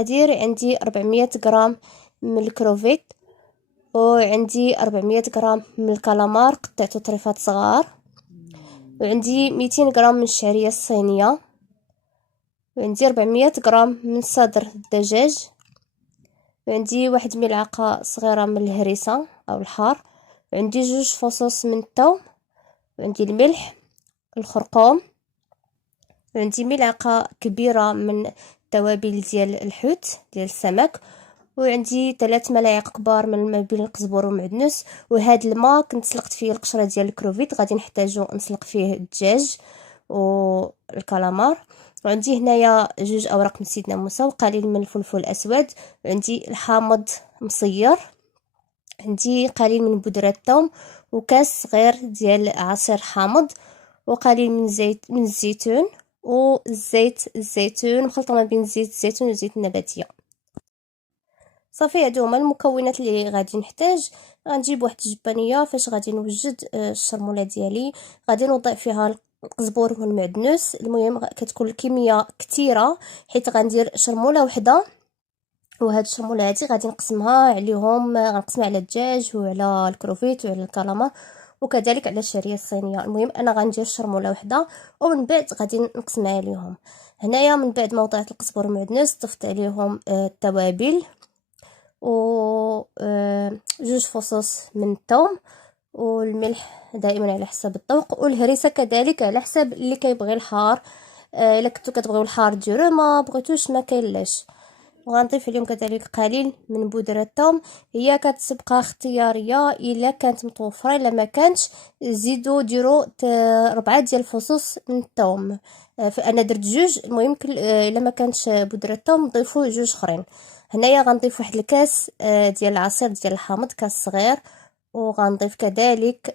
غادير عندي 400 غرام من الكروفيت، وعندي 400 غرام من الكالامار قطعته طريفات صغار، وعندي 200 غرام من الشعريه الصينيه، وعندي 400 غرام من صدر الدجاج، وعندي 1 ملعقه صغيره من الهريسه او الحار، وعندي 2 فصوص من الثوم، وعندي الملح، الخرقوم، وعندي ملعقه كبيره من التوابل ديال الحوت ديال السمك، وعندي 3 ملاعق كبار من الماء بين القزبر والمعدنوس. وهذا الماء كنت سلقت فيه القشره ديال الكروفيت، غادي نحتاجو نسلق فيه الدجاج والكالامار. وعندي هنايا 2 اوراق من سيدنا موسى وقليل من الفلفل الاسود، وعندي الحامض مصير، عندي قليل من بودره الثوم، وكاس صغير ديال عصير حامض، وقليل من من الزيتون، والزيت الزيتون مخلطه ما بين زيت الزيتون والزيت النباتيه. صافي هادو هما المكونات اللي غادي نحتاج. غنجيب واحد الجبانيه فاش غادي نوجد الشرموله ديالي، غادي نوضع فيها القزبر والمعدنوس. المهم كتكون الكميه كثيره حيت غندير شرموله وحده، وهاد الشرموله هادي غادي نقسمها عليهم، غنقسمها على الدجاج وعلى الكروفيت وعلى الكالامار وكذلك على الشعريه الصينيه. المهم انا غندير شرموله وحده ومن بعد غادي نقسمها عليهم. هنايا من بعد ما وضعت القزبر والمعدنوس ضفت عليهم التوابل و 2 فصوص من الثوم، والملح دائما على حسب الذوق، والهريسه كذلك على حسب اللي كيبغي الحار. الا كنتو كتبغيو الحار ديروا، ما بغيتوش ما كاينلاش. وغنضيف عليهم كذلك قليل من بودره الثوم، هي كتبقى اختياريه الا كانت متوفره، الا ما كانش زيدوا ديروا 4 ديال الفصوص من الثوم. فانا درت 2. المهم الا ما كانش بودره الثوم ضيفوا 2 اخرين. هنايا غنضيف واحد الكاس ديال العصير ديال الحامض، كاس صغير، وغنضيف كذلك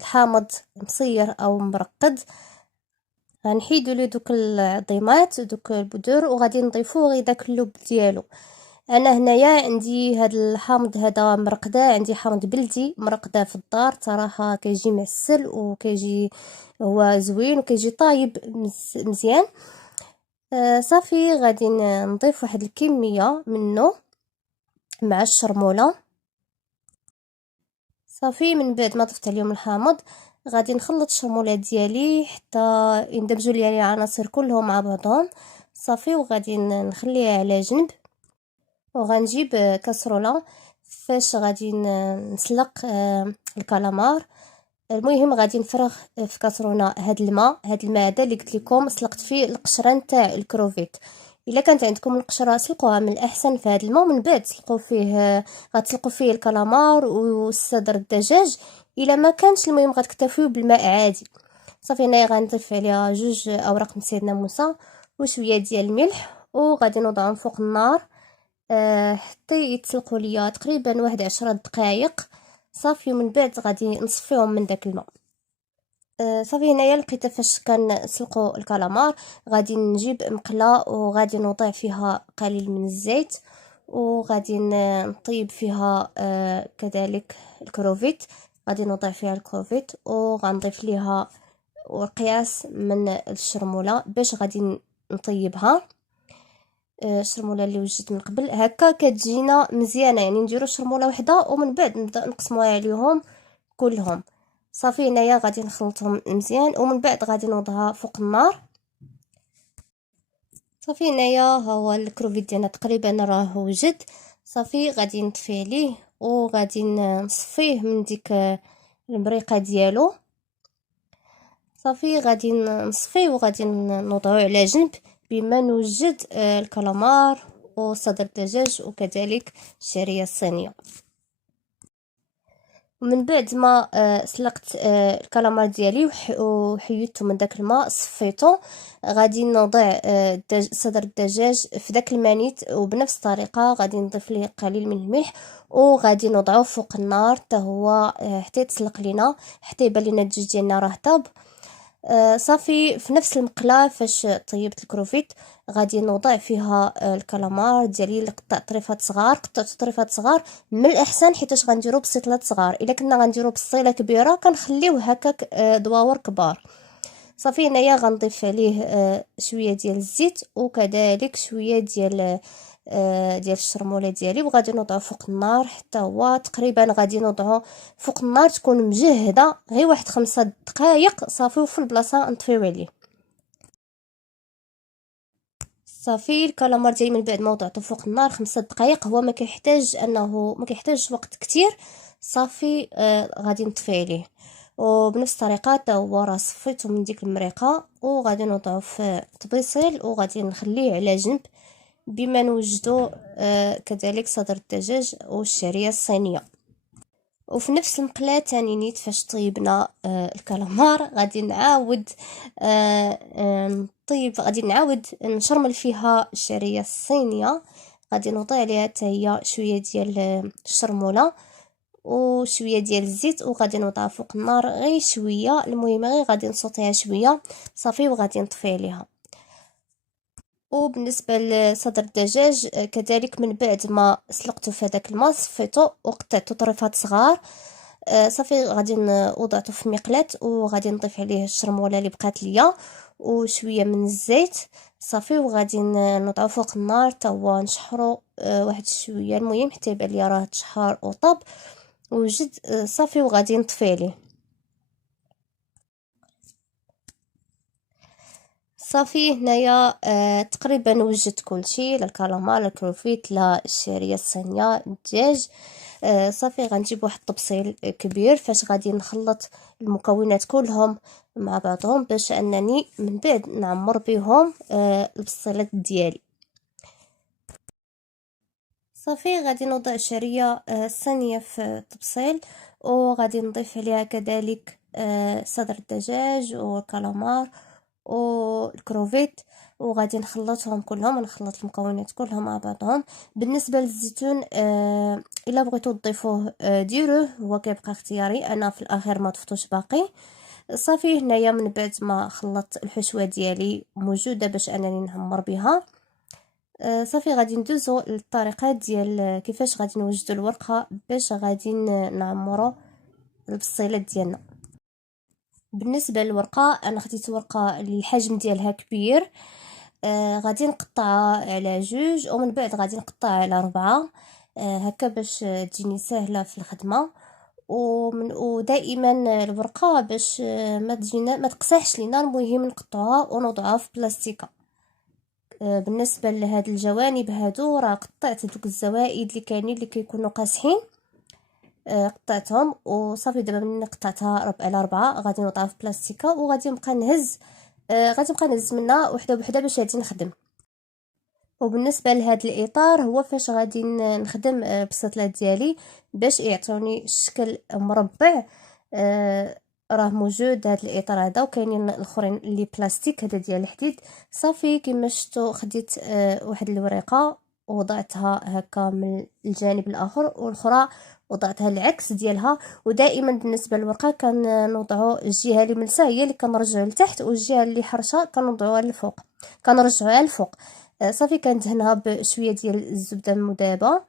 الحامض مصير او مرقد. غنحيدو ليه دوك العظيمات دوك البذور وغادي نضيفوه غير داك اللب ديالو. انا هنايا عندي هاد الحامض هذا مرقده، عندي حامض بلدي مرقده في الدار، صراحه كيجي معسل وكيجي هو زوين وكيجي طايب مزيان. صافي غادي نضيف واحد الكميه منه مع الشرموله. صافي من بعد ما ضفت عليهم الحامض غادي نخلط الشرموله ديالي حتى يندمجوا لي العناصر كلهم مع بعضهم. صافي وغادي نخليها على جنب، وغنجيب كاسرونه فاش غادي نسلق الكالامار. المهم غادي نفرغ في كاسرونه هاد الماء هذا اللي قلت لكم سلقت فيه القشره نتاع الكروفيت. الا كانت عندكم القشره سلقوها من الاحسن في هذا الماء، من بعد سلقوا فيه غتسلقوا فيه الكالامار والصدر الدجاج. الا ما كانش المهم غتكتفيو بالماء عادي. صافي هنايا غنضيف عليها 2 اوراق من سيدنا موسى وشويه ديال الملح، وغادي نوضعهم فوق النار حتى يتسلقوا ليا تقريبا واحد 10 دقائق. صافي ومن بعد غادي نصفيهم من داك الماء. صافي هنايا لقيت فاش كنسلقوا الكالامار غادي نجيب مقله وغادي نوضع فيها قليل من الزيت، وغادي نطيب فيها كذلك الكروفيت. غادي نوضع فيها الكروفيت وغنضيف ليها وقياس من الشرموله باش غادي نطيبها. الشرموله اللي وجدت من قبل هكا كتجينا مزيانه، يعني نديرو شرموله وحده ومن بعد نبدا نقسموها عليهم كلهم. صافي هنايا غادي نخلطهم مزيان ومن بعد غادي نوضعها فوق النار. صافي هنايا ها هو الكروفيت ديالنا تقريبا راه وجد. صافي غادي نطفي عليه وغادي نصفيه من ديك المريقه ديالو. صافي غادي نصفيه وغادي نوضعه على جنب بما نوجد الكالامار وصدر الدجاج وكذلك الشعريه الصينيه. ومن بعد ما سلقت الكالامار ديالي وحيدته من داك الماء صفيته، غادي نوضع صدر الدجاج في داك المانيت، وبنفس الطريقه غادي نضيف ليه قليل من الملح وغادي نوضعه فوق النار حتى هو حتى يتسلق لينا حتى يبان لينا الدجاج ديالنا راه طاب. صافي في نفس المقله فاش طيبت الكروفيت غادي نوضع فيها الكالامار ديالي اللي قطعت طريفات صغار من الاحسن حيتاش غنديرو بصيطلات صغار. الا كنا غنديرو بصيله كبيره كنخليوه هكاك دواور كبار. صافي هنايا غنضيف عليه شويه ديال الزيت وكذلك شويه ديال الشرموله ديالي، وغادي نوضعو فوق النار حتى هو تقريبا غادي نوضعو فوق النار تكون مجهده غير واحد 5 دقائق صافي، وفي البلاصه نطفيو عليه. صافي الكالامار ديالي من بعد ما وضعته فوق النار 5 دقائق هو ما كيحتاج وقت كتير. صافي غادي نطفي عليه، وبنفس الطريقه حتى هو راه صفيته من ديك المريقه وغادي نوضعه في طبيصيل وغادي نخليه على جنب بما نوجدو كذلك صدر الدجاج والشعريه الصينيه. وفي نفس المقله تاني نيت فاش طيبنا الكالامار غادي نعاود غادي نعاود نشرمل فيها الشعريه الصينيه، غادي نوضع عليها حتى هي شويه ديال الشرموله وشويه ديال الزيت وغادي نوضعها فوق النار غير شويه، المهم غير غادي نصوتيها شويه صافي وغادي نطفي عليها. وبالنسبه لصدر الدجاج كذلك من بعد ما سلقته في هذاك الماء صفيته وقطعته طريفات صغار. صافي غادي وضعته في مقلاة وغادي نضيف عليه الشرموله اللي بقات ليا وشويه من الزيت صافي، وغادي نوضعو فوق النار حتى هو نشحرو واحد شويه، المهم حتى يبان ليا راه تشحر وطاب وجد صافي وغادي نطفي عليه. صافي هنايا تقريبا وجدت كلشي، لا الكالامار لا الكروفيت لا الشعريه الصينيه الدجاج. صافي غنجيب واحد الطبسيل كبير فاش غادي نخلط المكونات كلهم مع بعضهم باش انني من بعد نعمر بهم البصيلات ديالي. صافي غادي نوضع الشعريه الصينيه في الطبسيل وغادي نضيف عليها كذلك صدر الدجاج والكالامار والكروفيت وغادي نخلطهم كلهم، نخلط المكونات كلهم مع بعضهم. بالنسبه للزيتون الا بغيتو تضيفوه ديروه، هو كيبقى اختياري، انا في الاخير ما ضفتوش باقي. صافي هنايا من بعد ما خلطت الحشوه ديالي موجوده باش انني نعمر بها، صافي غادي ندوزو للطريقه ديال كيفاش غادي نوجدو الورقه باش غادي نعمرو البصيلات ديالنا. بالنسبه للورقه انا خديت ورقه الحجم ديالها كبير، غادي نقطعها على 2 ومن بعد غادي نقطعها على 4 هكا باش تجيني سهله في الخدمه. ودائما الورقه باش ما تقسحش لينا، المهم نقطعوها ونوضعوها في بلاستيكه. بالنسبه لهاد الجوانب هادو راه قطعت دوك الزوائد اللي كاينين اللي كيكونوا قاصحين، قطعتهم وصافي. دابا ملي قطعتها على 4 غادي نوضعها في بلاستيكه وغادي نبقى نهز منها وحده بوحده باش غادي نخدم. وبالنسبه لهاد الاطار هو فاش غادي نخدم بالسطلات ديالي باش يعطوني شكل مربع. راه موجود هاد الاطار هذا وكاينين الاخرين اللي بلاستيك، هذا ديال الحديد. صافي كما شفتوا خديت واحد الورقه ووضعتها هكا من الجانب الاخر والاخرى وضعتها العكس ديالها. ودائما بالنسبه للورقه كنوضعوا الجهه اللي ملسه هي اللي كنرجعوا لتحت والجهه اللي حرشه كنوضعوها للفوق، كنرجعوها للفوق. صافي كندهنها بشويه ديال الزبده المذابه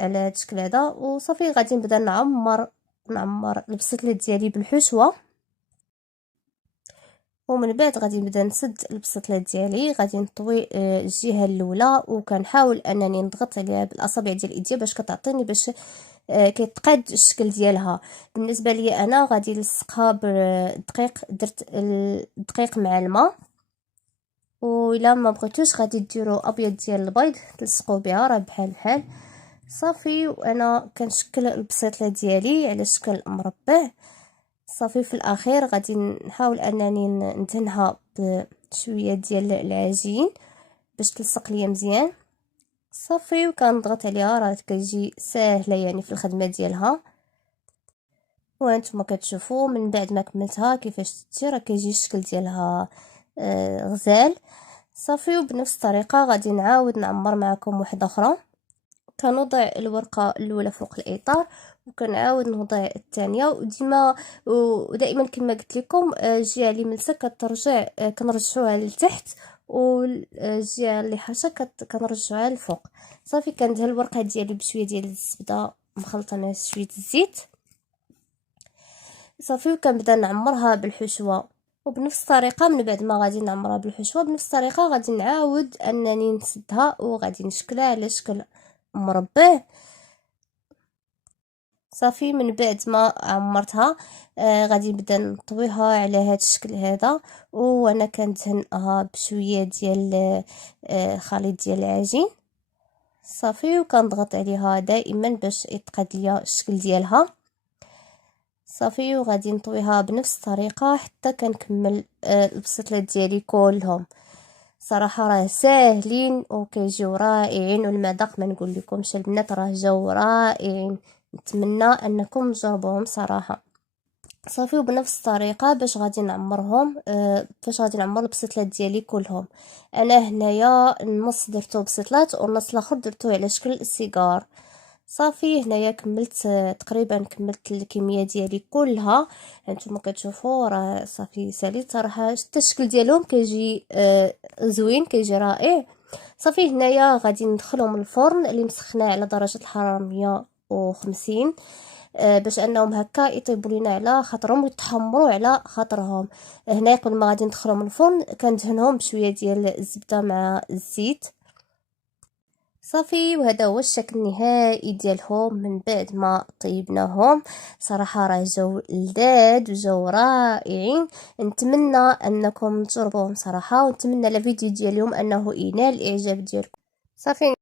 على هذا الشكل هذا. وصافي غادي نبدا نعمر البسطلات ديالي بالحشوه، ومن بعد غادي نبدا نسد البسطلات ديالي. غادي نطوي الجهه الاولى وكنحاول انني نضغط عليها بالاصابع ديال ايديا باش كتعطيني باش كيتقاد الشكل ديالها. بالنسبه لي انا غادي نلصقها بالدقيق، درت الدقيق مع الماء، وإلا ما بغيتوش غادي ديروا ابيض ديال البيض تلصقوا بها راه بحال. صافي وانا كنشكل البسيطله ديالي على شكل مربع. صافي في الاخير غادي نحاول انني ندهنها بشويه ديال العجين باش تلصق ليا مزيان. صافي وكنضغط عليها راه كتجي ساهله يعني في الخدمه ديالها. وانتم كتشوفوا من بعد ما كملتها كيفاش تجي راه كيجي الشكل ديالها غزال. صافي وبنفس الطريقه غادي نعاود نعمر معكم واحده اخرى. كنوضع الورقه الاولى فوق الاطار وكنعاود نوضع الثانيه، ودائما كما قلت لكم الجهه اللي ملسه كترجع كنرجعوها لتحت والجهه اللي حاشه كنرجعوها لفوق. صافي كندهن الورقه ديالي بشويه ديال الزبده مخلطه مع شويه الزيت. صافي وكنبدا نعمرها بالحشوه وبنفس الطريقه من بعد ما غادي نعمرها بالحشوه بنفس الطريقه غادي نعاود انني نسدها وغادي نشكلها على شكل مربع. صافي من بعد ما عمرتها غادي نبدا نطويها على هذا الشكل هذا، وانا كندهنها بشويه ديال خليط ديال العجين. صافي وكنضغط عليها دائما باش يتقاد ليا الشكل ديالها. صافي وغادي نطويها بنفس الطريقه حتى كنكمل البسيطلات ديالي كلهم. صراحه راه ساهلين وكيجيو رائعين، والمذاق ما نقول لكمش البنات راه جاو رائعين. نتمنى انكم تجربوهم صراحه. صافي وبنفس الطريقه باش غادي نعمرهم باش غادي نعمر البسيطلات ديالي كلهم. انا هنايا النص درتو بسيطلات والنص الاخر درتو على شكل السيجار. صافي هنايا كملت تقريبا كملت الكميه ديالي كلها. هانتوما كتشوفوا راه صافي ساليت صراحه حتى الشكل ديالهم كيجي زوين كيجي رائع. صافي هنايا غادي ندخلهم الفرن اللي مسخناه على درجه الحراره 150 باش انهم هكا يطيبوا لينا على خاطرهم ويتحمروا على خاطرهم. هنا قبل ما غادي ندخلهم الفرن كندهنهم بشويه ديال الزبده مع الزيت. صافي وهذا هو الشكل النهائي ديالهم من بعد ما طيبناهم. صراحه راه جاو لذاذ وجاو رائعين. نتمنى انكم تجربوهم صراحه، ونتمنى الفيديو ديال اليوم انه ينال الاعجاب ديالكم. صافي.